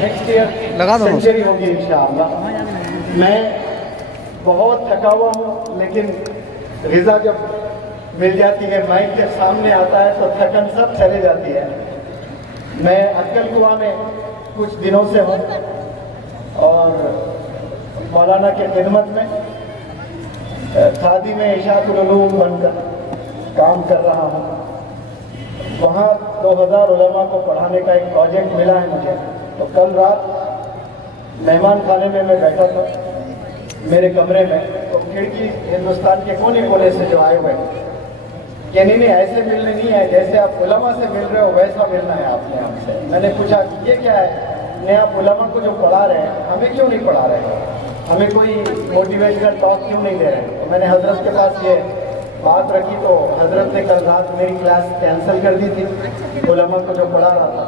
Next year century होगी इंशाअल्लाह। मैं बहुत थका हुआ हूँ, लेकिन रिजा जब मिल जाती है, माइक के सामने आता है तो थकन सब चले जाती है। मैं अक्कल कुआं में कुछ दिनों से हूँ और मौलाना की खिदमत में खादी में इशाअतुल उलूम बनकर काम कर रहा हूँ। वहाँ 2000 उलमा को पढ़ाने का एक प्रोजेक्ट मिला है मुझे। तो कल रात मेहमान खाने में मैं बैठा था मेरे कमरे में, तो खिड़की हिंदुस्तान के कोने कोने से जो आए हुए कि नहीं ऐसे मिलने नहीं है, जैसे आप उलमा से मिल रहे हो वैसा मिलना है आपने हमसे। मैंने पूछा ये क्या है, नहीं आप उलमा को जो पढ़ा रहे हैं हमें क्यों नहीं पढ़ा रहे, हमें कोई मोटिवेशनल टॉक क्यों नहीं दे रहे। तो मैंने हजरत के पास ये बात रखी, तो हजरत ने कल रात मेरी क्लास कैंसिल कर दी थी उलमा को जो पढ़ा रहा था।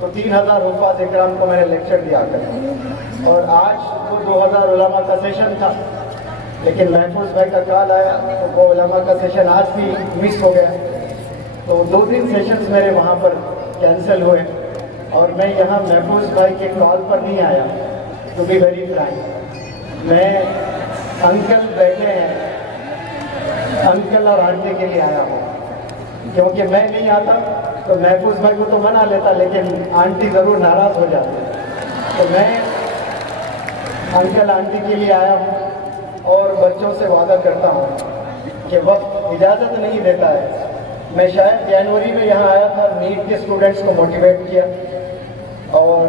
तो 3000 हुफ़ाज़ इकराम को मैंने लेक्चर दिया कर, और आज वो 2000 उलमा का सेशन था, लेकिन महफूज भाई का कॉल आया तो वो उलमा का सेशन आज भी मिस हो गया। तो 2-3 सेशंस मेरे वहाँ पर कैंसिल हुए और मैं यहाँ महफूज भाई के कॉल पर नहीं आया। टू बी वेरी फ्रैंक, मैं अंकल बैठे हैं, अंकल और आंटी के लिए आया हूँ, क्योंकि मैं नहीं आता तो महफूज भाई को तो मना लेता, लेकिन आंटी ज़रूर नाराज़ हो जाती। तो मैं अंकल आंटी के लिए आया हूँ और बच्चों से वादा करता हूँ कि वक्त इजाज़त नहीं देता है। मैं शायद जनवरी में यहाँ आया था, नीट के स्टूडेंट्स को मोटिवेट किया, और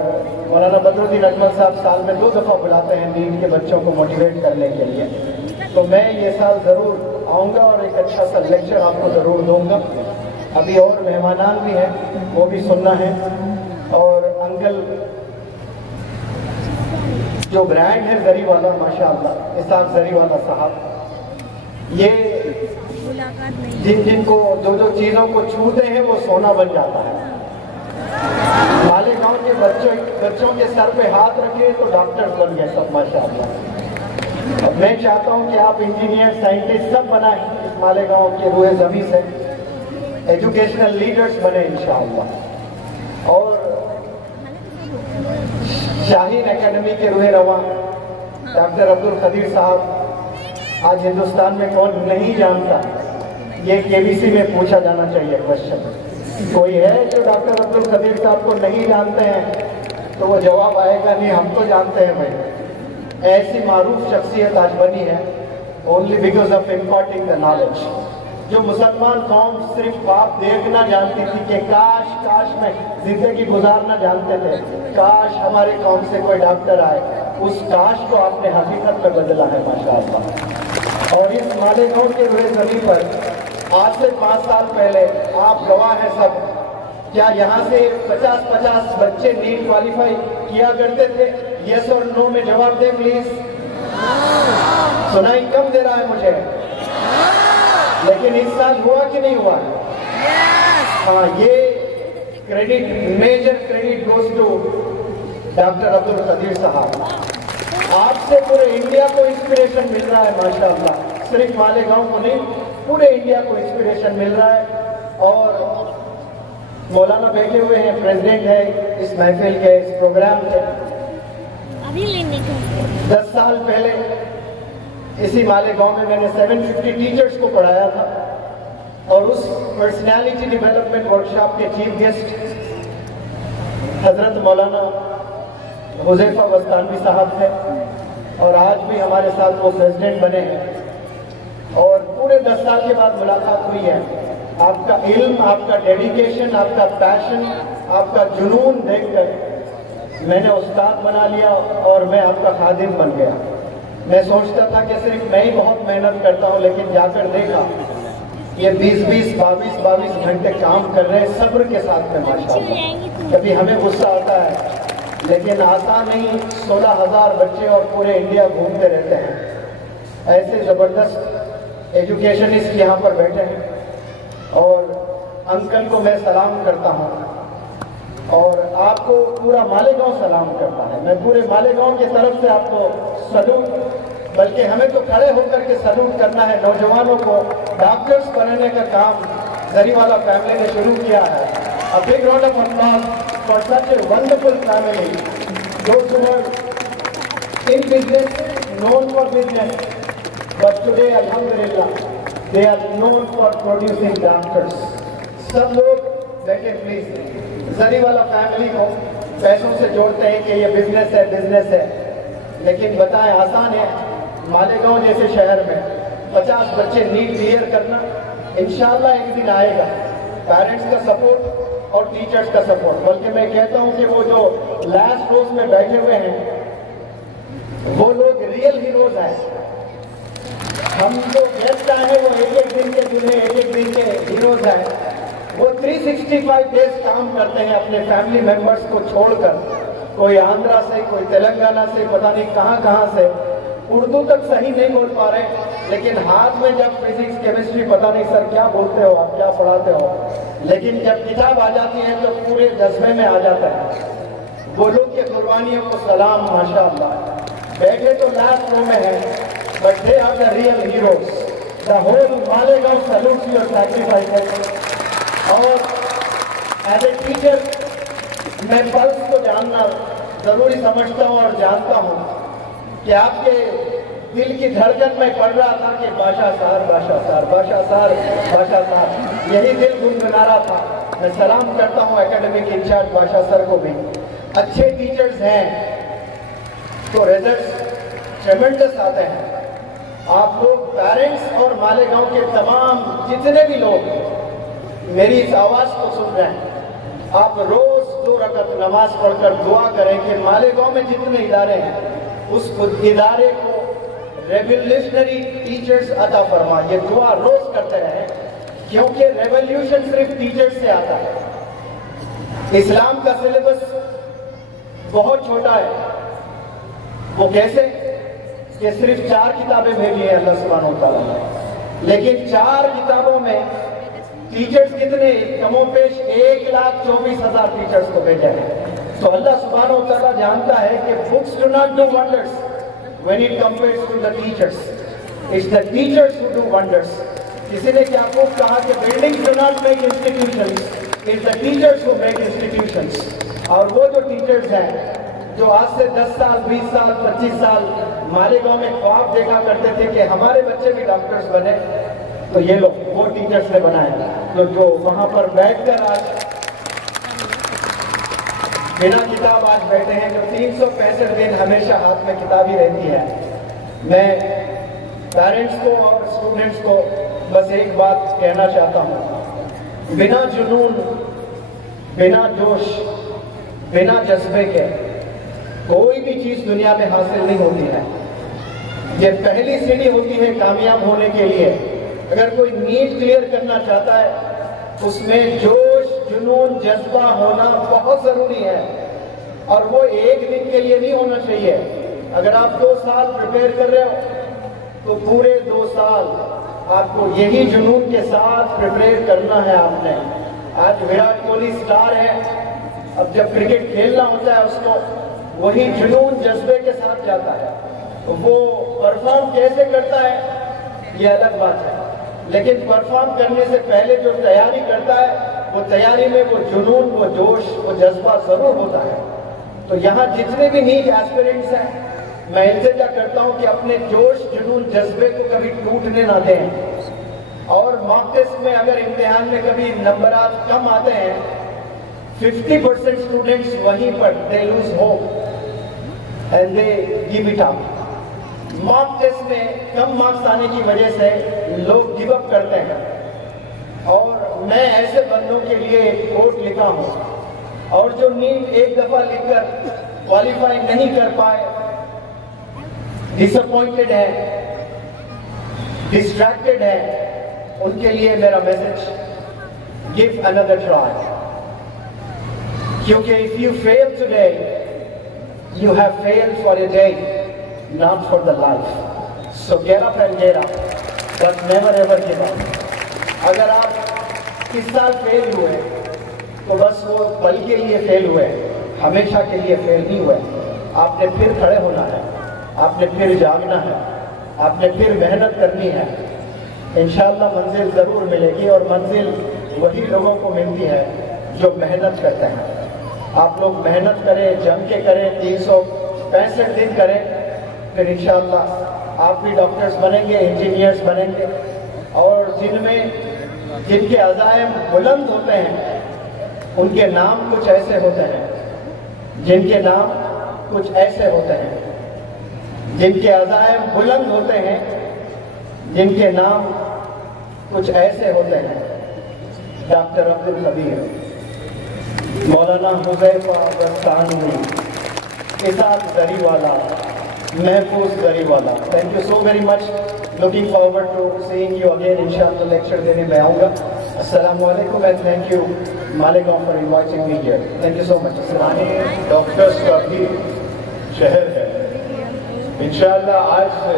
मौलाना बदरुद्दीन अजमल साहब साल में 2 दफ़ा बुलाते हैं नीट के बच्चों को मोटिवेट करने के लिए। तो मैं ये साल ज़रूर आऊँगा और एक अच्छा सा लेक्चर आपको ज़रूर दूँगा। अभी और मेहमानान भी हैं, वो भी सुनना है। और अंकल जो ब्रांड है जरी वाला, माशाअल्लाह इसाक जरी वाला साहब, ये जिनको जो चीज़ों को छूते हैं वो सोना बन जाता है। मालेगांव के बच्चों के सर पे हाथ रखे तो डॉक्टर बन गए सब माशाअल्लाह। अब मैं चाहता हूँ कि आप इंजीनियर साइंटिस्ट सब बनाएं इस मालेगांव के रूए ज़मीन से, एजुकेशनल लीडर्स बने इंशाअल्लाह। और शाहीन एकेडमी के रूहे रवा डॉक्टर अब्दुल कदीर साहब, आज हिंदुस्तान में कौन नहीं जानता, ये केबीसी में पूछा जाना चाहिए क्वेश्चन। कोई है जो डॉक्टर अब्दुल कदीर साहब को नहीं जानते हैं, तो वो जवाब आएगा नहीं हम तो जानते हैं भाई। ऐसी मारूफ शख्सियत आज बनी है only because of imparting the knowledge. जो मुसलमान कौम सिर्फ बाप देखना जानती थी कि काश में जिंदगी गुजारना जानते थे, काश हमारे कौम से कोई डॉक्टर आए, उस काश को आपने हकीकत में बदला है माशाअल्लाह। और इस मालेगांव के रूए ज़मीन पर आज से 5 साल पहले आप गवाह हैं सब, क्या यहाँ से 50-50 बच्चे नीट क्वालिफाई किया करते थे? यस और नो में जवाब दे प्लीज। सुनाई कम दे रहा है मुझे, लेकिन इस साल हुआ कि नहीं हुआ? हाँ, ये credit, major credit goes to doctor Abdul Qadeer sahab. आपसे पूरे इंडिया को इंस्पिरेशन मिल रहा है माशाअल्लाह, सिर्फ मालेगांव को नहीं पूरे इंडिया को इंस्पिरेशन मिल रहा है। और मौलाना बैठे हुए हैं, प्रेसिडेंट है इस महफिल के, इस प्रोग्राम के। अभी लेने 10 साल पहले इसी मालेगांव में मैंने 750 टीचर्स को पढ़ाया था, और उस पर्सनालिटी डेवलपमेंट वर्कशॉप के चीफ गेस्ट हजरत मौलाना हुज़ैफा बस्तानवी साहब थे, और आज भी हमारे साथ वो प्रेसिडेंट बने हैं। और पूरे 10 साल के बाद मुलाकात हुई है। आपका इल्म, आपका डेडिकेशन, आपका पैशन, आपका जुनून देखकर मैंने उस्ताद बना लिया और मैं आपका खादिम बन गया। मैं सोचता था कि सिर्फ मैं ही बहुत मेहनत करता हूँ, लेकिन जाकर देखा ये 20-20, 22-22 घंटे काम कर रहे हैं सब्र के साथ में माशाअल्लाह। कभी हमें गुस्सा आता है, लेकिन आसान नहीं। 16,000 बच्चे और पूरे इंडिया घूमते रहते हैं। ऐसे ज़बरदस्त एजुकेशनिस्ट यहाँ पर बैठे हैं, और अंकल को मैं सलाम करता हूँ, और आपको पूरा मालेगांव सलाम करता है। मैं पूरे मालेगांव की तरफ से आपको सलूट, बल्कि हमें तो खड़े होकर के सलूट करना है। नौजवानों को डॉक्टर्स बनाने का काम जरीवाला फैमिली ने शुरू किया है। A big round of applause for such a wonderful family. those who were in business, known for business, but today, alhamdulillah, they are known for producing doctors. सब लोग बैठे प्लीज, जरी वाला फैमिली को पैसों से जोड़ते हैं कि ये बिजनेस है, लेकिन बताएं आसान है मालेगांव जैसे शहर में 50 बच्चे नीट क्लियर करना? इंशाल्लाह एक दिन आएगा, पेरेंट्स का सपोर्ट और टीचर्स का सपोर्ट। बल्कि मैं कहता हूं कि वो जो लास्ट रोज में बैठे हुए हैं वो लोग रियल हीरोज हैं। हम जो गेस्ट आए हैं वो एक दिन के दूल्हे, एक दिन के हीरोज हैं। वो 365 डेज काम करते हैं अपने फैमिली मेंबर्स को छोड़कर, कोई आंध्रा से, कोई तेलंगाना से, पता नहीं कहां से, उर्दू तक सही नहीं बोल पा रहे, लेकिन हाथ में जब फिजिक्स केमिस्ट्री, पता नहीं सर क्या बोलते हो आप, क्या पढ़ाते हो, लेकिन जब किताब आ जाती है तो पूरे जज्बे में आ जाता है। वो लोग की कुर्बानियों को सलाम, माशाअल्लाह। बैठे तो लास्ट रो में है, but they are the real heroes. The whole Malegaon salutes your sacrifices. और एज ए टीचर मैं पल्स को जानना जरूरी समझता हूं और जानता हूं कि आपके दिल की धड़कन में पड़ रहा था कि बादशाह साहब, यही दिल गुनगुना रहा था। मैं सलाम करता हूं एकेडमिक इंचार्ज बादशाह सर को भी। अच्छे टीचर्स हैं तो रिजल्ट्स ट्रेमेंडस आते हैं। आप लोग पेरेंट्स और मालेगांव के तमाम जितने भी लोग मेरी इस आवाज को सुन रहे हैं, आप रोज 2 रकात नमाज पढ़कर दुआ करें कि मालेगांव में जितने इदारे हैं उस इदारे को रेवोल्यूशनरी टीचर्स अता फरमा। ये दुआ रोज करते रहें, क्योंकि रेवोल्यूशन सिर्फ टीचर्स से आता है। इस्लाम का सिलेबस बहुत छोटा है। वो कैसे कि सिर्फ 4 किताबें भेजी है अल्लाह सुब्हानहू व तआला ने, लेकिन 4 किताबों में टीचर्स कितने, कमोपेश 1,24,000 टीचर्स को भेजा है। तो अल्लाह सुब्हानहू व तआला जानता है कि books do not do wonders when it compares to the teachers, it's the teachers who do wonders. किसी ने क्या खूब कहा कि buildings do not make institutions, it's the teachers who make institutions. और वो जो टीचर्स हैं जो आज से 10 साल, 20 साल, 25 साल मालेगांव में ख्वाब देखा करते थे कि हमारे बच्चे भी डॉक्टर्स बने, तो ये लोग वो टीचर्स ने बनाए। तो जो वहां पर बैठकर आज बिना किताब आज बैठे हैं, जो 365 दिन हमेशा हाथ में किताब ही रहती है। मैं पेरेंट्स को और स्टूडेंट्स को बस एक बात कहना चाहता हूं, बिना जुनून, बिना जोश, बिना जज्बे के कोई भी चीज दुनिया में हासिल नहीं होती है। ये पहली सीढ़ी होती है कामयाब होने के लिए। अगर कोई नीट क्लियर करना चाहता है, उसमें जोश, जुनून, जज्बा होना बहुत जरूरी है, और वो एक दिन के लिए नहीं होना चाहिए। अगर आप 2 साल प्रिपेयर कर रहे हो तो पूरे 2 साल आपको यही जुनून के साथ प्रिपेयर करना है आपने। आज विराट कोहली स्टार है, अब जब क्रिकेट खेलना होता है उसको वही जुनून जज्बे के साथ जाता है। तो वो परफॉर्म कैसे करता है ये अलग बात है, लेकिन परफॉर्म करने से पहले जो तैयारी करता है वो तैयारी में वो जुनून, वो जोश, वो जज्बा जरूर होता है। तो यहाँ जितने भी नीट एस्पिरेंट्स हैं, मैं इल्तिजा करता हूँ कि अपने जोश, जुनून, जज्बे को कभी टूटने ना दें। और मॉक टेस्ट में अगर इम्तिहान में कभी नंबरात कम आते हैं, 50% स्टूडेंट्स वहीं पर they lose hope and they give it up. Mock test में कम मार्क्स आने की वजह से लोग गिव अप करते हैं, और मैं ऐसे बंदों के लिए कोट लिखा हूं। और जो नीट एक दफा लिखकर क्वालिफाई नहीं कर पाए, डिसअपॉइंटेड है, डिस्ट्रैक्टेड है, उनके लिए मेरा मैसेज, गिव अनदर ट्राई। क्योंकि if you fail today, you have failed for a day, not for the life. So get up and get up, but never ever give up. अगर आप इस साल फेल हुए तो बस वो पल के लिए फेल हुए, हमेशा के लिए फेल नहीं हुए। आपने फिर खड़े होना है, आपने फिर जागना है, आपने फिर मेहनत करनी है। इंशाअल्लाह मंजिल जरूर मिलेगी, और मंजिल वही लोगों को मिलती है जो मेहनत करते हैं। आप लोग मेहनत करें, जम के करें, 365 दिन करें, फिर इंशाअल्लाह आप भी डॉक्टर्स बनेंगे, इंजीनियर्स बनेंगे। और जिनके अज़ाइम बुलंद होते हैं उनके नाम कुछ ऐसे होते हैं, जिनके नाम कुछ ऐसे होते हैं, जिनके अज़ाइम बुलंद होते हैं, जिनके नाम कुछ ऐसे होते हैं। Doctor Abdul Kabir, Maulana Huzaifa बस्तानी, Ishaq Dariwala, Mahfooz Dariwala. Thank you so very much. Looking forward to seeing you again. इंशाअल्लाह लेक्चर देने में आऊँगा। अस्सलाम वालेकुम and thank you Malegaon for inviting me here. Thank you so much. Doctors का भी शहर है। इंशाअल्लाह आज से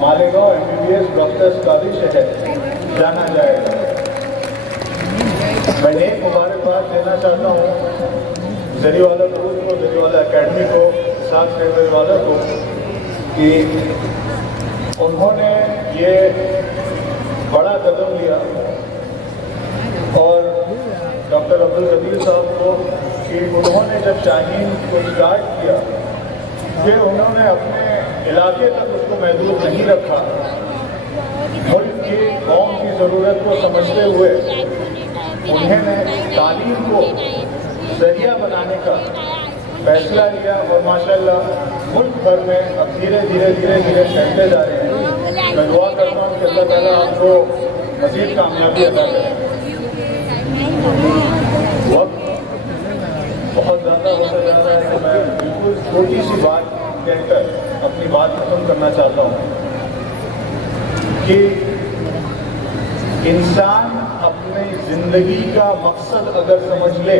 मालेगांव MBBS डॉक्टर्स का भी शहर जाना जाएगा। मैं एक मुबारकबाद देना चाहता हूँ जरीवाला ग्रुप को, जरीवाला एकेडमी को, साथ में जरीवाला को, कि उन्होंने ये बड़ा कदम लिया और डॉक्टर अब्दुल कबीर साहब को कि उन्होंने जब शाहीन को स्टार्ट किया कि उन्होंने अपने इलाके तक उसको महदूद नहीं रखा, मुल्क की कौम की ज़रूरत को समझते हुए उन्होंने तालीम को जरिया बनाने का फैसला लिया और माशाल्लाह मुल्क भर में अब धीरे धीरे फैलते जा रहे हैं। मैं दुआ करता हूँ कि अल्लाह ताला आपको मज़ीद कामयाबी अता करे। वक्त बहुत ज़्यादा होता जा रहा है कि मैं बिल्कुल छोटी सी बात कहकर अपनी बात खत्म करना चाहता हूँ कि इंसान अपनी जिंदगी का मकसद अगर समझ ले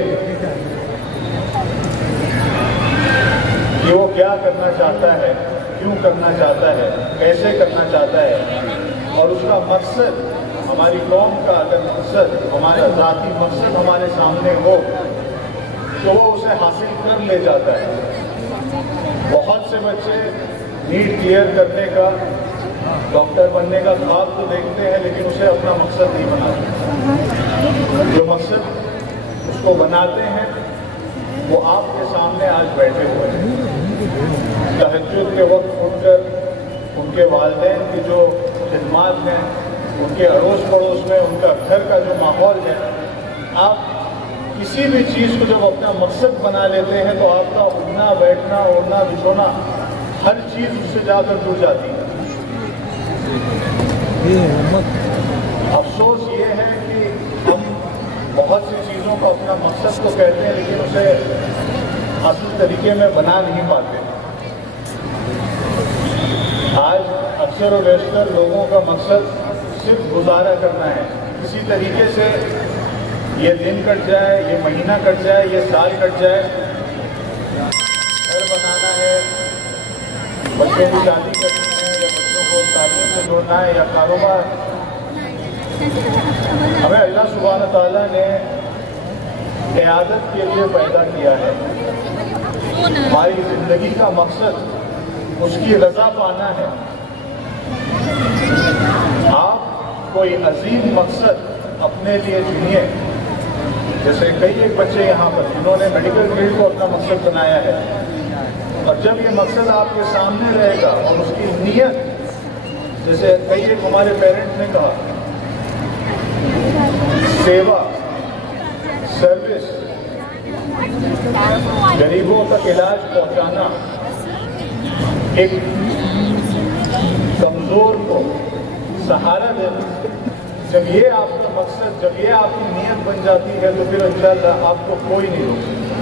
कि वो क्या करना चाहता है, क्यों करना चाहता है, कैसे करना चाहता है, और उसका मकसद हमारी कौम का अगर मकसद, हमारा ज़ाती मकसद हमारे सामने हो तो वो उसे हासिल कर ले जाता है। बहुत से बच्चे नीट क्लियर करने का, डॉक्टर बनने का ख्वाब तो देखते हैं लेकिन उसे अपना मकसद नहीं बनाते। जो मकसद उसको बनाते हैं वो आपके सामने आज बैठे हुए हैं। तहज्जुद के वक्त उठकर उनके वालिदैन की जो खिदमात हैं, उनके अड़ोस पड़ोस में उनका घर का जो माहौल है, आप किसी भी चीज़ को जब अपना मकसद बना लेते हैं तो आपका उठना बैठना, ओढ़ना बिछोना, हर चीज़ उससे जाकर जुड़ जाती है। अफसोस ये है कि हम बहुत सी चीज़ों को अपना मकसद तो कहते हैं लेकिन उसे असल तरीके में बना नहीं पाते। आज अक्सर और बेशतर लोगों का मकसद सिर्फ गुजारा करना है, किसी तरीके से ये दिन कट जाए, ये महीना कट जाए, ये साल कट जाए, घर बनाना है, बच्चों की शादी करनी है, या बच्चों को तालीम से जोड़ना है, या कारोबार। हमें अल्लाह सुब्हान तआला ने क़यादत के लिए पैदा किया है। हमारी जिंदगी का मकसद उसकी रज़ा पाना है। आप कोई अजीम मकसद अपने लिए चुनिए। जैसे कई एक बच्चे यहाँ पर जिन्होंने मेडिकल फील्ड को अपना मकसद बनाया है, और जब ये मकसद आपके सामने रहेगा और उसकी नीयत, जैसे कई एक हमारे पेरेंट्स ने कहा, सेवा, सर्विस, गरीबों तक इलाज पहुंचाना, एक कमजोर को सहारा देना, जब ये आपका मकसद, जब ये आपकी नीयत बन जाती है तो फिर इंशाअल्लाह आपको कोई नहीं रोक सकता।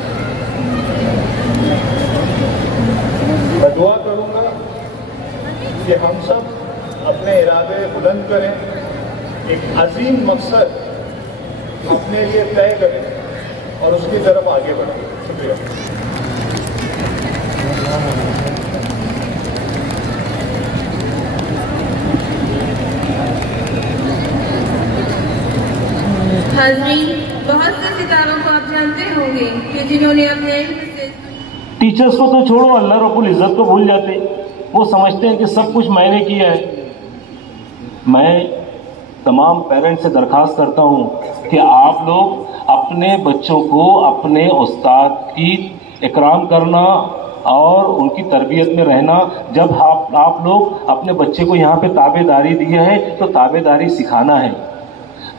मैं दुआ करूंगा कि हम सब अपने इरादे बुलंद करें, एक अजीम मकसद अपने लिए तय करें और उसकी तरफ आगे बढ़ें। शुक्रिया। हाज़रीन, बहुत से सितारों को आप जानते होंगे कि जिन्होंने अपने टीचर्स को तो छोड़ो, अल्लाह रब्बुल इज़्ज़त को भूल जाते। वो समझते हैं कि सब कुछ मैंने किया है। मैं तमाम पेरेंट्स से दरख्वास्त करता हूँ कि आप लोग अपने बच्चों को अपने उस्ताद की इकराम करना और उनकी तरबियत में रहना। जब आप लोग अपने बच्चे को यहाँ पे ताबेदारी दिया है तो ताबेदारी सिखाना है,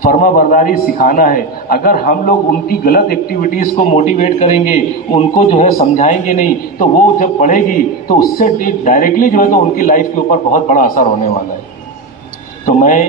फर्मा बरदारी सिखाना है। अगर हम लोग उनकी गलत एक्टिविटीज़ को मोटिवेट करेंगे, उनको जो है समझाएंगे नहीं, तो वो जब पढ़ेगी तो उससे डायरेक्टली जो है तो उनकी लाइफ के ऊपर बहुत बड़ा असर होने वाला है। तो मैं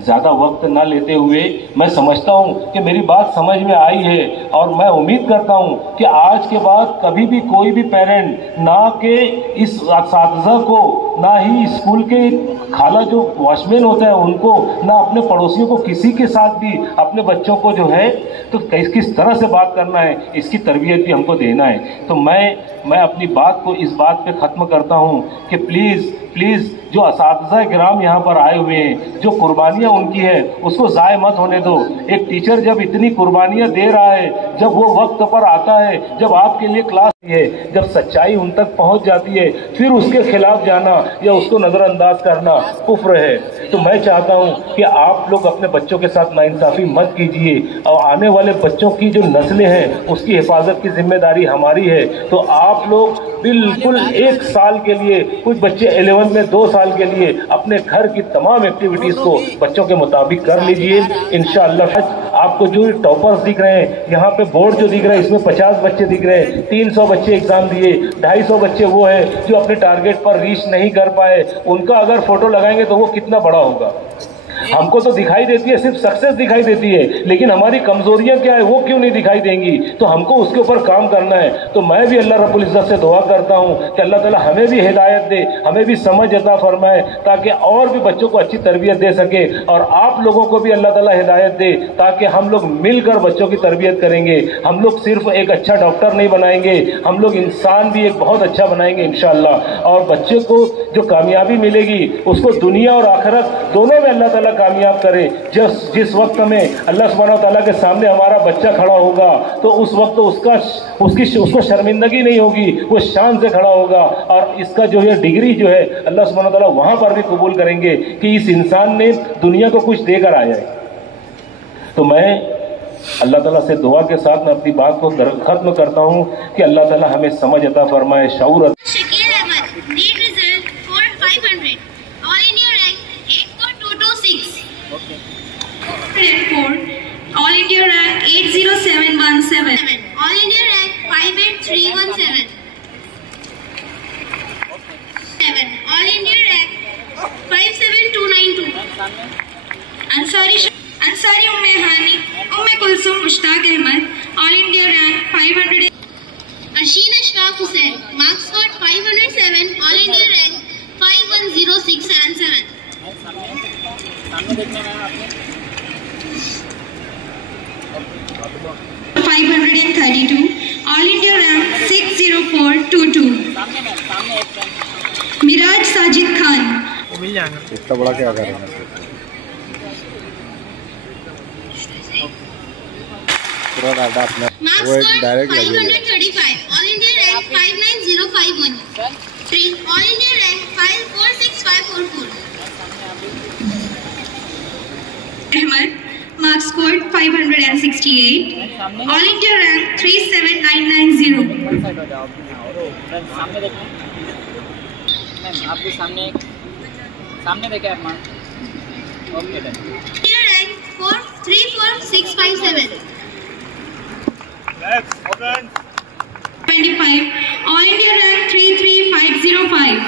ज़्यादा वक्त ना लेते हुए, मैं समझता हूँ कि मेरी बात समझ में आई है और मैं उम्मीद करता हूँ कि आज के बाद कभी भी कोई भी पेरेंट ना के इस असातिज़ा को, ना ही स्कूल के खाला जो वॉचमैन होता है उनको, ना अपने पड़ोसियों को, किसी के साथ भी अपने बच्चों को जो है तो किस तरह से बात करना है, इसकी तरबियत भी हमको देना है। तो मैं अपनी बात को इस बात पे ख़त्म करता हूँ कि प्लीज़ जो असातिज़ा किराम यहाँ पर आए हुए हैं, जो कुर्बानियाँ उनकी है उसको ज़ाय मत होने दो। एक टीचर जब इतनी कुर्बानियाँ दे रहा है, जब वो वक्त पर आता है, जब आपके लिए क्लास है, जब सच्चाई उन तक पहुँच जाती है, फिर उसके खिलाफ जाना या उसको नज़रअंदाज करना कुफ्र है। तो मैं चाहता हूँ कि आप लोग अपने बच्चों के साथ नाइंसाफ़ी मत कीजिए और आने वाले बच्चों की जो नस्लें हैं उसकी हिफाजत की जिम्मेदारी हमारी है। तो आप लोग बिल्कुल 1 साल के लिए, कुछ बच्चे 11 में 2 साल के लिए अपने घर की तमाम एक्टिविटीज़ को बच्चों के मुताबिक कर लीजिए। इंशाअल्लाह आपको जो टॉपर्स दिख रहे हैं, यहाँ पे बोर्ड जो दिख रहा है इसमें 50 बच्चे दिख रहे हैं, 300 बच्चे एग्जाम दिए, 250 बच्चे वो हैं जो अपने टारगेट पर रीच नहीं कर पाए। उनका अगर फोटो लगाएंगे तो वो कितना बड़ा होगा। हमको तो दिखाई देती है, सिर्फ सक्सेस दिखाई देती है, लेकिन हमारी कमजोरियां क्या है वो क्यों नहीं दिखाई देंगी। तो हमको उसके ऊपर काम करना है। तो मैं भी अल्लाह रब्बुल इज्जत से दुआ करता हूँ कि अल्लाह ताला हमें भी हिदायत दे, हमें भी समझ अता फरमाए, ताकि और भी बच्चों को अच्छी तरबियत दे सके, और आप लोगों को भी अल्लाह ताला हिदायत दे, ताकि हम लोग मिलकर बच्चों की तरबियत करेंगे। हम लोग सिर्फ एक अच्छा डॉक्टर नहीं बनाएंगे, हम लोग इंसान भी एक बहुत अच्छा बनाएंगे इंशाअल्लाह। और बच्चे को जो कामयाबी मिलेगी उसको दुनिया और आखिरत दोनों में अल्लाह ताला कामयाब करे। जिस वक्त में अल्लाह सुब्हानहू व तआला के सामने हमारा बच्चा खड़ा होगा तो उस वक्त उसको शर्मिंदगी नहीं होगी, वो शान से खड़ा होगा, और इसका जो है डिग्री जो है अल्लाह सुब्हानहू व तआला वहां पर भी कबूल करेंगे कि इस इंसान ने दुनिया को कुछ देकर आया है। तो मैं अल्लाह ताला से दुआ के साथ मैं अपनी बात को खत्म करता हूँ कि अल्लाह ताला हमें समझ अता फरमाए, शऊर। All India rank 80717. All India rank 58317. All India rank 57292. Ansari Umme Hani, Umme Kulsum Mushtaq Ahmad. All India rank 500. Asheen Ashraf Hussain, marks scored 507. All India rank 510677. सामने देखने में आपने 532. All India rank 60422. Miraj Sajid Khan, मिल जाएगा। इतना बड़ा क्या कर रहे हैं पूरा डाटा अपना वो एक direct 535. All India rank 59051. All India rank 546544. Ahmad, marks scored 568. All India rank 37990. आपके सामने देखे Armaan. Okay done. India rank 434657. 25. All India rank 33505.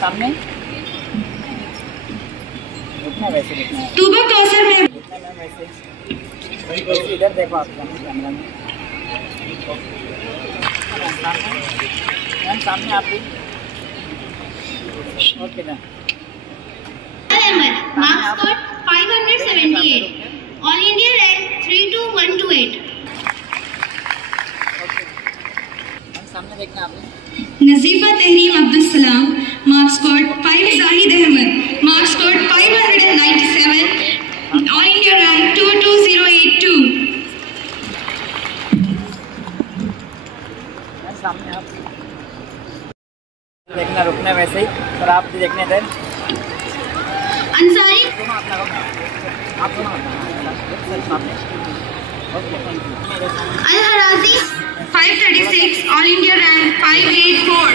सामने वैसे तुबा कौसर में वैसे इधर देखो आप कैमरा में सामने आप भी okay done. marks scored 578. All India rank 32128. सामने देखना आप नजीफा Tahreem Abdul Salam, marks scored 5. Zahid Ahmed, marks scored 597. All India rank 22082. सामने आप देखना रुकना वैसे ही। भी देखने थे। अंसारी आप दोनों अल हराजी 536 all India rank 584।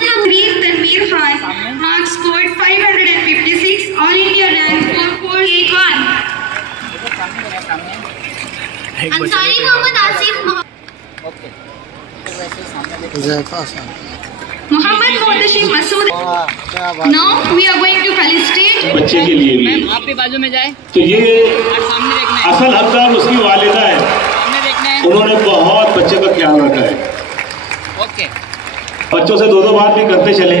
Tanveer Khan marks scored 556 all India rank 4481। Ansari Mohammad Asif okay वैसे सामने Mohammad Mohtashim Masood. Now we are going to felicitate बच्चे के लिए भी। मैम आप भी बाजू में जाए तो ये और सामने देखना है, असल हकदार उसकी वालिदा है। सामने देखना है। उन्होंने बहुत बच्चे का ख्याल रखा है। ओके बच्चों से दो बात भी करते चले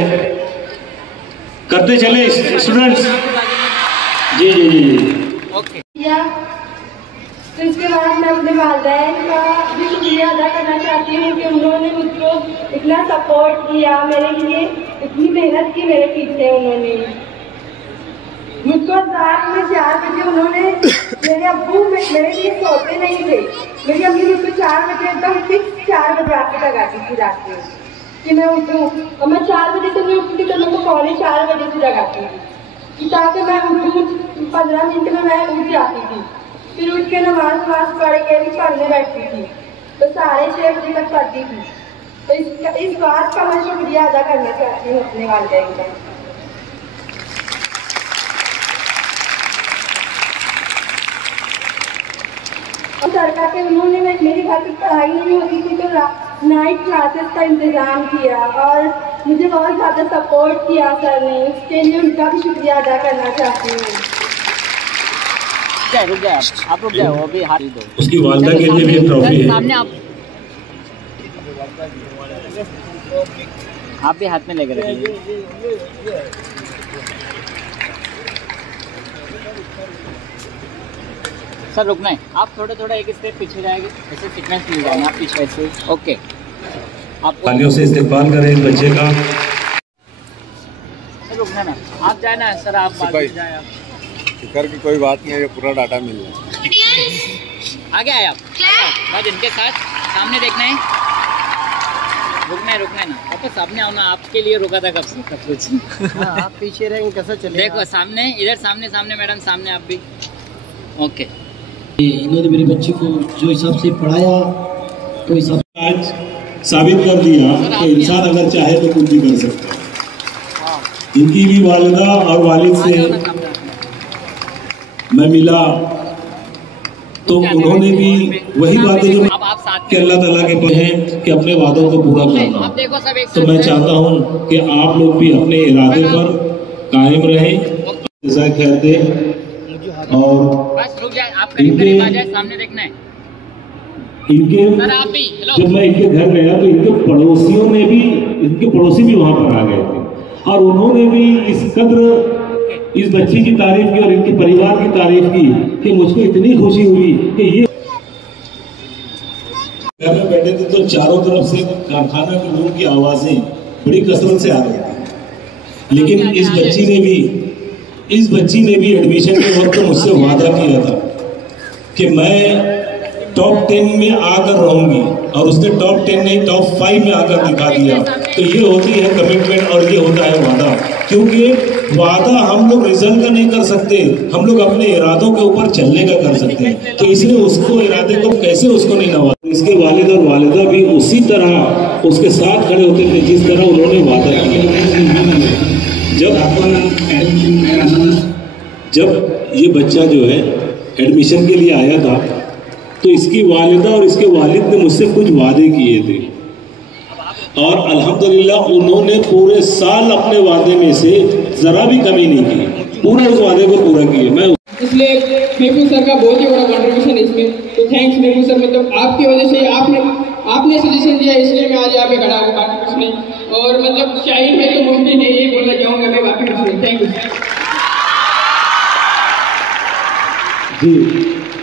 स्टूडेंट्स। जी जी जी जी। ओके तो इसके बाद मैं अपने वालिदैन का भी शुक्रिया अदा करना चाहती हूँ कि उन्होंने मुझको इतना सपोर्ट किया, मेरे लिए इतनी मेहनत की मेरे पीछे। उन्होंने मुझको रात में 4 बजे उन्होंने मेरे अब्बू मेरे लिए सोते नहीं थे। मेरी अम्मी मुझको 4 बजे एकदम फिक्स 4 बजे आके जगाती थी रात में कि मैं उठूँ, और मैं 4 बजे से नहीं उठती तो मेरे को पौने 4 बजे से जगाती थी कि ताकि मैं उठूँ। 15 मिनट में मैं उठ जाती थी, फिर उठ के नमाज पढ़ के भी पढ़ने बैठती थी, तो 6:30 बजे तक पढ़ती थी। तो इस बात का मैं शुक्रिया अदा करना चाहती हूँ अपने वालिदैन का। और सरकार के उन्होंने मेरी घर पर पढ़ाई नहीं होती थी तो नाइट क्लासेस का इंतज़ाम किया और मुझे बहुत ज़्यादा सपोर्ट किया सर ने, उसके लिए उनका भी शुक्रिया अदा करना चाहती हूँ। रुक जाए आप रुक जाओ, अभी हाथ दो उसकी वालिदा के लिए भी ट्रॉफी है। सामने आप भी हाथ में लेकर रखिए। सर रुकना है, आप थोड़ा एक स्टेप पीछे जाएंगे, ऐसे सीक्वेंस मिल जाएगा, आप पीछे ऐसे। ओके आप तालियों से इस्तेमाल करें इस बच्चे का। सर रुकना ना, आप जाए ना सर, आप बाजू जाए। आप फिकर की कोई बात नहीं है, पूरा डाटा मिल रहा है। आगे आए आप बस इनके साथ सामने देखना है। रुकना है ना, वापस सामने आओ ना, आपके लिए रुका था कब कुछ। आप पीछे रहेंगे कैसे चलेगा? देखो सामने, इधर सामने मैडम, सामने आप भी। ओके इन्होंने मेरे बच्चे को जो हिसाब से पढ़ाया तो हिसाब आज साबित कर दिया कि इंसान अगर चाहे तो कुछ भी कर सकता है। इनकी भी वालिदा और वालिद से मैं मिला तो उन्होंने भी वही बातें जो कि अल्लाह ताला के पे हैं कि अपने वादों को पूरा करना। तो मैं चाहता हूँ कि आप लोग भी अपने इरादे पर कायम रहें, जज़ाक खैर दें। और सामने देखना है इनके जब मैं इनके घर गया तो इनके पड़ोसी भी वहां पर आ गए थे और उन्होंने भी इस कद्र इस बच्ची की तारीफ की और इनके परिवार की तारीफ की कि मुझको इतनी खुशी हुई कि ये घर में बैठे थे तो चारों तरफ से कारखाना के लोगों की आवाजें बड़ी कसरत से आ रही थी, लेकिन इस बच्ची ने भी एडमिशन के वक्त मुझसे वादा किया था कि मैं टॉप 10 में आकर रहूंगी और उसने टॉप 10 नहीं टॉप 5 में आकर दिखा दिया। तो ये होती है कमिटमेंट और ये होता है वादा, क्योंकि वादा हम लोग रिजल्ट का नहीं कर सकते, हम लोग अपने इरादों के ऊपर चलने का कर सकते हैं। तो इसलिए उसको इरादे को कैसे उसको नहीं नवाजा। इसके वालिद और वालिदा भी उसी तरह उसके साथ खड़े होते थे जिस तरह उन्होंने वादा किया। जब ये बच्चा जो है एडमिशन के लिए आया था तो इसकी वालिदा और इसके वालिद ने मुझसे कुछ वादे किए थे और अल्हम्दुलिल्लाह उन्होंने पूरे साल अपने वादे में से जरा भी कमी नहीं की, पूरा उस वादे को पूरा किया। मैं इसलिए महफूज सर का बहुत ही बड़ा कंट्रीब्यूशन है इसमें, तो थैंक्स महफूज सर। मतलब आपकी वजह से आपने सजेशन दिया इसलिए मैं आज यहाँ पे खड़ा हूँ, बाकी कुछ नहीं। और मतलब शायद है तो मुमकिन है, ये बोलना चाहूँगा मैं, बाकी कुछ नहीं। थैंक यू जी।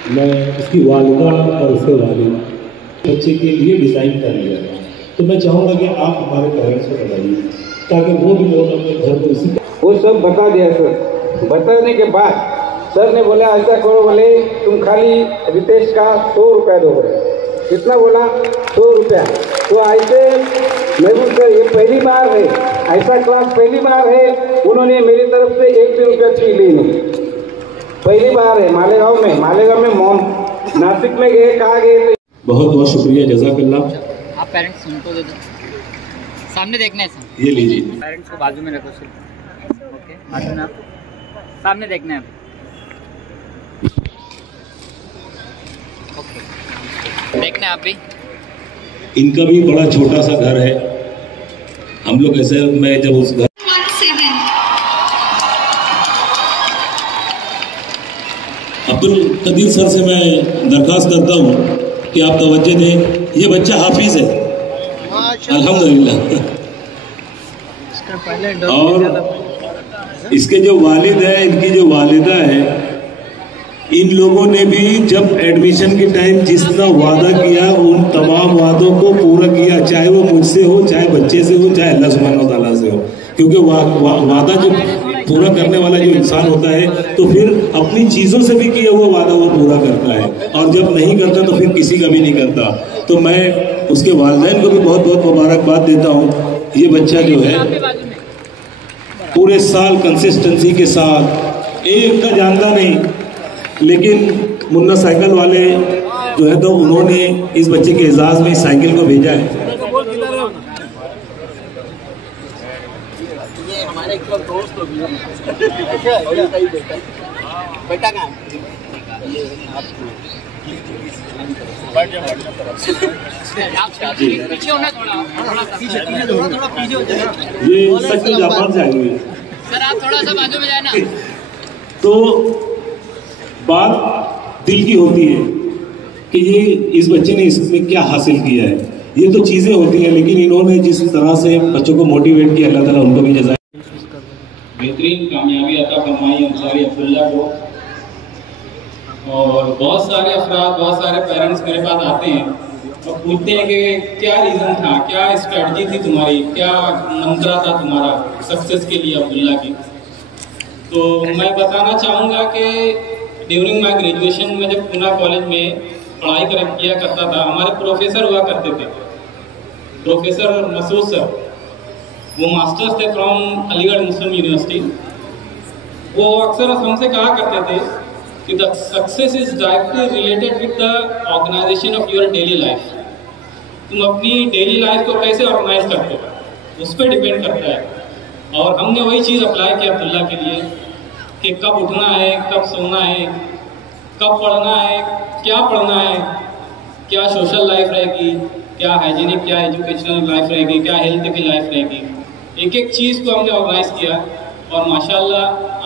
मैं इसकी वालिदा और उसके वालिद बच्चे के लिए डिज़ाइन कर लिया था, तो मैं चाहूँगा कि आप हमारे पेरेंट्स को बताइए ताकि वो भी लोग अपने घर को इसी वो सब बता दिया सर। बताने के बाद सर ने बोला ऐसा करो, बोले तुम खाली रितेश का 100 रुपया दो। कितना बोला? 100 रुपया। तो ऐसे महबूब सर ये पहली बार है, ऐसा क्लास पहली बार है, उन्होंने मेरी तरफ से 1 भी रुपया फी ली नहीं, पहली बार है। मालेगांव में मोम नासिक में गए, कहाँ गए? बहुत बहुत शुक्रिया, जज़ाकल्लाह। आप पेरेंट्स उनको दे दो, सामने देखना है सर, ये लीजिए। पेरेंट्स को बाजू में रखो सर, ओके बाजू में आप सामने देखना है, ओके देखना है आप भी। इनका भी बड़ा छोटा सा घर है, हम लोग ऐसे, मैं जब उस घर अब्दुल कदीर सर से मैं दरख्वास्त करता हूँ कि आप तवज्जो दें, ये बच्चा हाफिज है अल्हम्दुलिल्लाह, और इसके जो वालिद है, इनकी जो वालिदा है, इन लोगों ने भी जब एडमिशन के टाइम जितना वादा किया उन तमाम वादों को पूरा किया, चाहे वो मुझसे हो, चाहे बच्चे से हो, चाहे अल्लाह सुब्हानहू व तआला से हो, क्योंकि वादा जो पूरा करने वाला जो इंसान होता है तो फिर अपनी चीज़ों से भी किया हुआ वादा वो पूरा करता है, और जब नहीं करता तो फिर किसी का भी नहीं करता। तो मैं उसके वालिदैन को भी बहुत बहुत मुबारकबाद देता हूँ। ये बच्चा जो है पूरे साल कंसिस्टेंसी के साथ, एक का जानता नहीं, लेकिन मुन्ना साइकिल वाले जो है तो उन्होंने इस बच्चे के एजाज में साइकिल को भेजा है। हमारे एक दोस्त हो गया बेटा कहाँ पीछे होना, थोड़ा पीछे हो जाए, ये साइकिल जापान से आई हुई है सर, आप थोड़ा सा बाजू में जाना। तो बात दिल की होती है कि ये इस बच्चे ने इसमें क्या हासिल किया है, ये तो चीज़ें होती हैं, लेकिन इन्होंने जिस तरह से बच्चों को मोटिवेट किया, अल्लाह ताला उनको भी जज़ा बेहतरीन कामयाबी अता फरमाई अंसारी अब्दुल्ला को। और बहुत सारे अफराद, बहुत सारे पेरेंट्स मेरे पास आते हैं और पूछते हैं कि क्या रीज़न था, क्या स्ट्रेटजी थी तुम्हारी, क्या मंत्रा था तुम्हारा सक्सेस के लिए अब्दुल्ला की। तो मैं बताना चाहूँगा कि ड्यूरिंग माई ग्रेजुएशन में जब पूना कॉलेज में पढ़ाई किया करता था, हमारे प्रोफेसर हुआ करते थे, प्रोफेसर मसूद सर, वो मास्टर्स थे फ्रॉम अलीगढ़ मुस्लिम यूनिवर्सिटी। वो अक्सर हमसे कहा करते थे कि the success is directly related with the organisation of your daily life. तुम अपनी डेली लाइफ को कैसे ऑर्गेनाइज करते हो उस पर डिपेंड करता है। और हमने वही चीज़ अप्लाई किया अब्दुल्ला के लिए कि कब उठना है, कब सोना है, कब पढ़ना है, क्या पढ़ना है, क्या सोशल लाइफ रहेगी, क्या हाइजीनिक, क्या एजुकेशनल लाइफ रहेगी, क्या हेल्थ की लाइफ रहेगी। एक एक चीज़ को हमने ऑर्गेनाइज किया और माशाल्लाह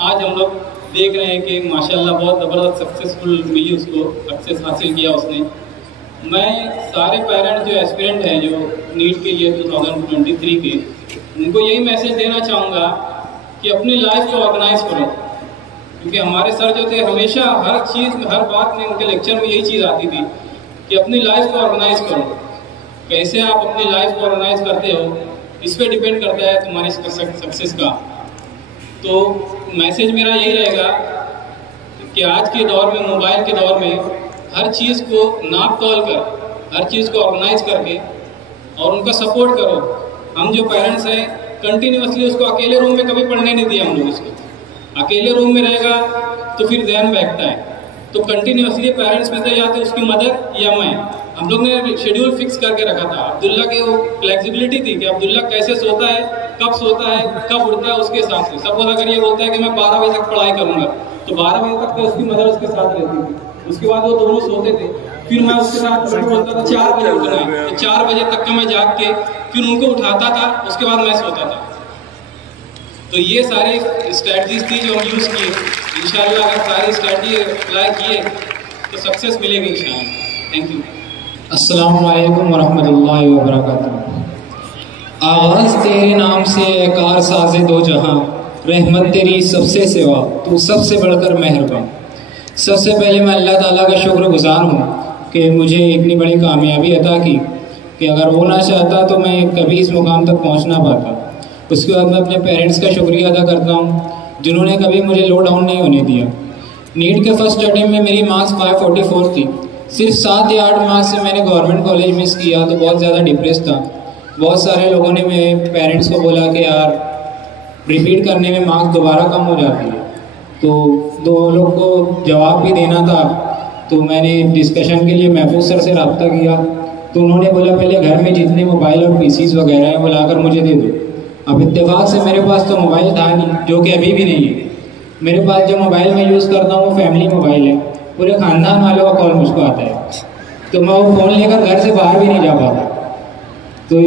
आज हम लोग देख रहे हैं कि माशाल्लाह बहुत ज़बरदस्त सक्सेसफुल मिली उसको, सक्सेस हासिल किया उसने। मैं सारे पेरेंट्स जो एस्पिरेंट हैं जो नीट के लिए 2023 के, उनको यही मैसेज देना चाहूँगा कि अपनी लाइफ को ऑर्गेनाइज करो, क्योंकि हमारे सर जो थे हमेशा हर चीज़ में, हर बात में, उनके लेक्चर में यही चीज़ आती थी कि अपनी लाइफ को ऑर्गेनाइज करो। कैसे आप अपनी लाइफ को ऑर्गेनाइज करते हो इस पर डिपेंड करता है तुम्हारी सक्सेस का। तो मैसेज मेरा यही रहेगा कि आज के दौर में, मोबाइल के दौर में, हर चीज़ को नाप तोल कर, हर चीज़ को ऑर्गेनाइज करके और उनका सपोर्ट करो। हम जो पेरेंट्स हैं कंटिन्यूसली उसको अकेले रूम में कभी पढ़ने नहीं दिया हम लोग। उसको अकेले रूम में रहेगा तो फिर ध्यान बैठता है, तो कंटिन्यूसली पेरेंट्स में से या तो उसकी मदर या मैं, हम लोग ने शेड्यूल फिक्स करके रखा था। अब्दुल्ला की वो फ्लेक्सिबिलिटी थी कि अब्दुल्ला कैसे सोता है, कब सोता है, कब उठता है, उसके हिसाब से। सपोज अगर ये बोलता है कि मैं 12 बजे तक पढ़ाई करूँगा तो 12 बजे तक तो उसकी मदर उसके साथ रहती थी। उसके बाद वो दोनों सोते थे, फिर मैं उसके साथ बोलता था 4 बजे उठना है, तो 4 बजे तक का मैं जाग के फिर उनको उठाता था, उसके बाद मैं सोता था। तो ये सारी स्ट्रैटेजीज थी जो हम यूज़ किए। इंशाल्लाह अगर सारी स्ट्रैटेजी अप्लाई किए तो सक्सेस मिलेगी इंशाल्लाह। Thank you. अस्सलामु अलैकुम वरहमतुल्लाहि वबरकातुहू। आगाज़ तेरे नाम से कार साज़े दो जहां, रहमत तेरी सबसे सिवा, तू सबसे बढ़कर मेहरबान। सबसे पहले मैं अल्लाह ताला का शुक्रगुजार हूँ कि मुझे इतनी बड़ी कामयाबी अता की कि अगर वो ना चाहता तो मैं कभी इस मुकाम तक पहुँच ना पाता। उसके बाद मैं अपने पेरेंट्स का शुक्रिया अदा करता हूँ जिन्होंने कभी मुझे लो डाउन नहीं होने दिया। नीट के फर्स्ट अटेम्प्ट में मेरी मार्क्स 544 थी सिर्फ 7 या 8 मार्क्स से मैंने गवर्नमेंट कॉलेज मिस किया तो बहुत ज़्यादा डिप्रेस था। बहुत सारे लोगों ने मेरे पेरेंट्स को बोला कि यार रिपीट करने में मार्क्स दोबारा कम हो जाती है, तो 2 लोग को जवाब भी देना था। तो मैंने डिस्कशन के लिए महफूज सर से रब्ता किया, तो उन्होंने बोला पहले घर में जितने मोबाइल और पीसीज वगैरह हैं वो लाकर मुझे दे दो। अब इत्तेफाक से मेरे पास तो मोबाइल था नहीं, जो कि अभी भी नहीं है। मेरे पास जो मोबाइल मैं यूज़ करता हूँ वो फैमिली मोबाइल है, पूरे ख़ानदान वालों का कॉल मुझको आता है, तो मैं वो फ़ोन लेकर घर से बाहर भी नहीं जा पाता। तो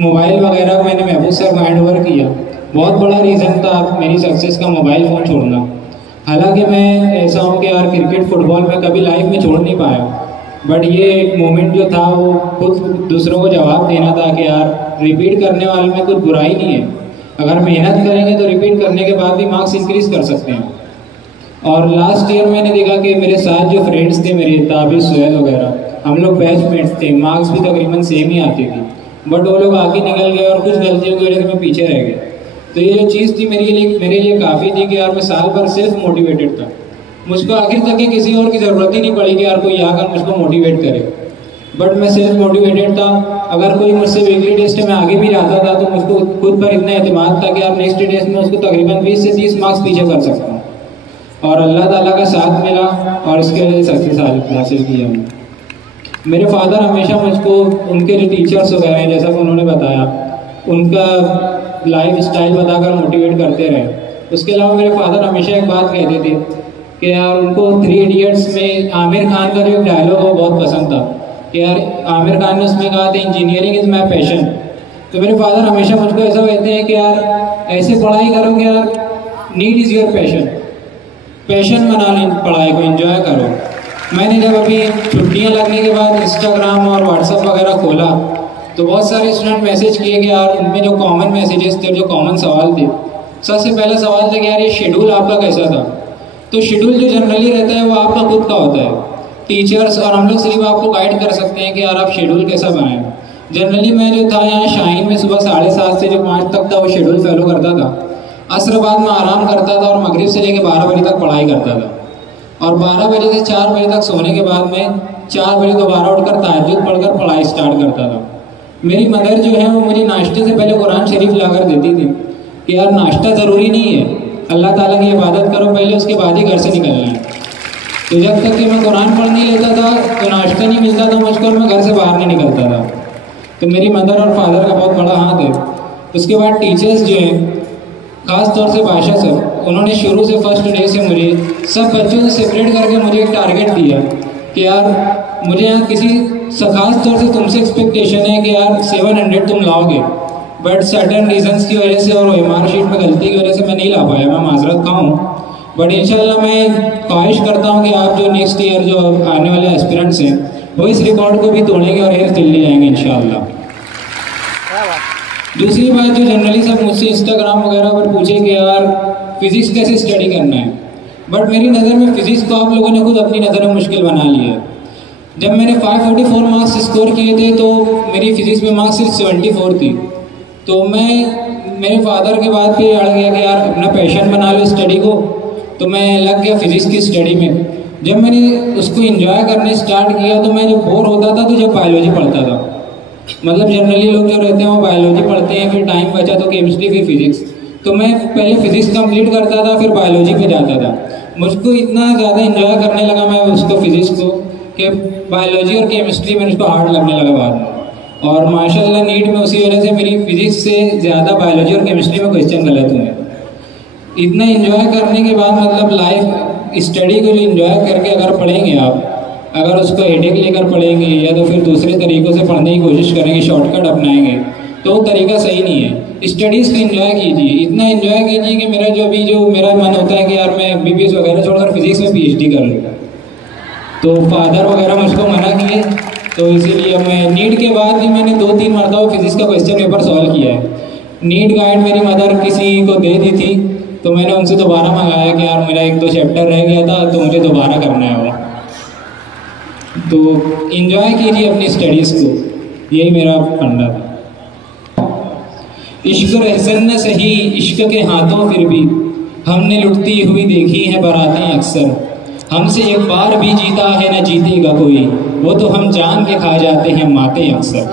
मोबाइल वगैरह मैंने महफूज सर को हैंड ओवर किया। बहुत बड़ा रीज़न था मेरी सक्सेस का मोबाइल फ़ोन छोड़ना। हालांकि मैं ऐसा हूँ कि यार क्रिकेट फुटबॉल में कभी लाइफ में छोड़ नहीं पाया, बट ये एक मोमेंट जो था वो खुद दूसरों को जवाब देना था कि यार रिपीट करने वाले में कुछ बुराई नहीं है, अगर मेहनत करेंगे तो रिपीट करने के बाद भी मार्क्स इंक्रीज़ कर सकते हैं। और लास्ट ईयर मैंने देखा कि मेरे साथ जो फ्रेंड्स थे मेरे ताबिश सुहैल वगैरह, हम लोग बैचमेट्स थे, मार्क्स भी तकरीबन सेम ही आती थी, बट वो लोग आगे निकल गए और कुछ गलतियों की वजह से मैं पीछे रह गया। तो ये जो चीज़ थी मेरे लिए काफ़ी थी कि यार मैं साल भर सेल्फ मोटिवेटेड था, मुझको आखिर तक किसी और की ज़रूरत ही नहीं पड़ी कि यार कोई आकर मुझको मोटिवेट करे, बट मैं सेल्फ मोटिवेटेड था। अगर कोई मुझसे वीकली टेस्ट में आगे भी जाता था तो मुझको खुद पर इतना एतमाद था कि यार नेक्स्ट टेस्ट में उसको तकरीबन 20 से 30 मार्क्स पीछे कर सकता हूँ, और अल्लाह ताला का साथ मिला और इसके वजह से सक्सेस हासिल किया हूँ। मेरे फादर हमेशा मुझको उनके जो टीचर्स वगैरह हैं, जैसा कि उन्होंने बताया, उनका लाइफ स्टाइल बताकर मोटिवेट करते रहे। उसके अलावा मेरे फादर हमेशा एक बात कहते थे कि यार उनको 3 इडियट्स में आमिर खान का जो एक डायलॉग वो बहुत पसंद था कि यार आमिर खान ने उसमें कहा था इंजीनियरिंग इज़ माई पैशन। तो मेरे फादर हमेशा मुझको ऐसा कहते हैं कि यार ऐसे पढ़ाई करो कि यार need is your passion, passion बना लें पढ़ाई को, एंजॉय करो। मैंने जब अभी छुट्टियां लगने के बाद इंस्टाग्राम और व्हाट्सएप वगैरह खोला तो बहुत सारे स्टूडेंट मैसेज किए कि यार उनमें जो कॉमन मैसेजेस थे, जो कॉमन सवाल थे, सबसे पहला सवाल था कि यार ये शेड्यूल आपका कैसा था। तो शेड्यूल जो जनरली रहता है वो आपका खुद का होता है, टीचर्स और हम लोग सिर्फ आपको गाइड कर सकते हैं कि यार आप शेड्यूल कैसा बनाएं। जनरली मैं जो था यहाँ शाहीन में सुबह 7:30 से जो 5 तक था वो शेड्यूल फॉलो करता था। असर बाद में आराम करता था और मगरिब से लेकर 12 बजे तक पढ़ाई करता था, और 12 बजे से 4 बजे तक सोने के बाद में 4 बजे दोबारा उठकर तहज्जुद पढ़कर पढ़ाई स्टार्ट करता था। मेरी मदर जो है वो मुझे नाश्ते से पहले कुरान शरीफ लाकर देती थी कि यार नाश्ता ज़रूरी नहीं है, अल्लाह ताला की इबादत करो पहले, उसके बाद ही घर से निकलना है। तो जब तक कि मैं कुरान पढ़ नहीं लेता था तो नाश्ता नहीं मिलता था मुझको और मैं घर से बाहर नहीं निकलता था। तो मेरी मदर और फादर का बहुत बड़ा हाथ है। उसके बाद टीचर्स जो हैं, ख़ास तौर से बादशाह सर, उन्होंने शुरू से फर्स्ट डे से मुझे सब बच्चों से सेपरेट करके मुझे एक टारगेट दिया कि यार मुझे यहाँ किसी ख़ास तौर से तुमसे एक्सपेक्टेशन है कि यार 700 तुम लाओगे, बट सर्टन रीजंस की वजह से और एमआर शीट में गलती की वजह से मैं नहीं ला पाया, मैं माजरत का हूँ। बट इंशाल्लाह मैं ख्वाहिश करता हूँ कि आप जो नेक्स्ट ईयर जो आने वाले एस्पिरेंट्स हैं वो इस रिकॉर्ड को भी तोड़ेंगे और हेल्थ दिल्ली जाएंगे इंशाल्लाह। दूसरी बात जो जनरली सब मुझसे इंस्टाग्राम वगैरह पर पूछे कि यार फिजिक्स कैसे स्टडी करना है, बट मेरी नज़र में फ़िज़िक्स को आप लोगों ने खुद अपनी नज़र में मुश्किल बना लिया है। जब मैंने 544 मार्क्स स्कोर किए थे तो मेरी फ़िज़िक्स में मार्क्स सिर्फ 74 थी। तो मैं मेरे फादर के बाद पे अड़ गया कि यार अपना पैशन बना लो स्टडी को, तो मैं लग गया फ़िज़िक्स की स्टडी में। जब मैंने उसको एंजॉय करने स्टार्ट किया तो मैं जब बोर होता था तो जब बायोलॉजी पढ़ता था, मतलब जनरली लोग जो रहते हैं वो बायोलॉजी पढ़ते हैं, फिर टाइम बचा तो केमिस्ट्री फिर फिजिक्स, तो मैं पहले फिजिक्स कंप्लीट करता था फिर बायोलॉजी पे जाता था। मुझको इतना ज़्यादा एंजॉय करने लगा मैं उसको फिजिक्स को कि बायोलॉजी और केमिस्ट्री में उसको हार्ड लगने लगा बाद में, और माशाल्लाह नीट में उसी वजह से मेरी फिजिक्स से ज़्यादा बायोलॉजी और केमिस्ट्री में क्वेश्चन गलत हुए। इतना एंजॉय करने के बाद मतलब लाइफ स्टडी को जो एंजॉय करके अगर पढ़ेंगे आप, अगर उसको हेडेक लेकर पढ़ेंगे या तो फिर दूसरे तरीक़ों से पढ़ने की कोशिश करेंगे, शॉर्टकट अपनाएंगे, तो वो तरीका सही नहीं है। स्टडीज़ को एंजॉय कीजिए, इतना एंजॉय कीजिए कि मेरा मन होता है कि यार मैं MBBS वगैरह छोड़कर फिजिक्स में PhD कर लूँ। तो फादर वगैरह मुझको मना किए, तो इसीलिए मैं नीट के बाद भी मैंने 2-3 मरतबा फिजिक्स का क्वेश्चन पेपर सॉल्व किया है। नीट गाइड मेरी मदर किसी को दे दी थी, तो मैंने उनसे दोबारा मंगाया कि यार मेरा 1-2 चैप्टर रह गया था तो मुझे दोबारा करना है वो। तो एंजॉय कीजिए अपनी स्टडीज़ को, यही मेरा फंडा था। इश्क रहसन न सही इश्क के हाथों फिर भी हमने लुटती हुई देखी है बारातें अक्सर, हमसे एक बार भी जीता है न जीतेगा कोई, वो तो हम जान के खा जाते हैं माते अक्सर।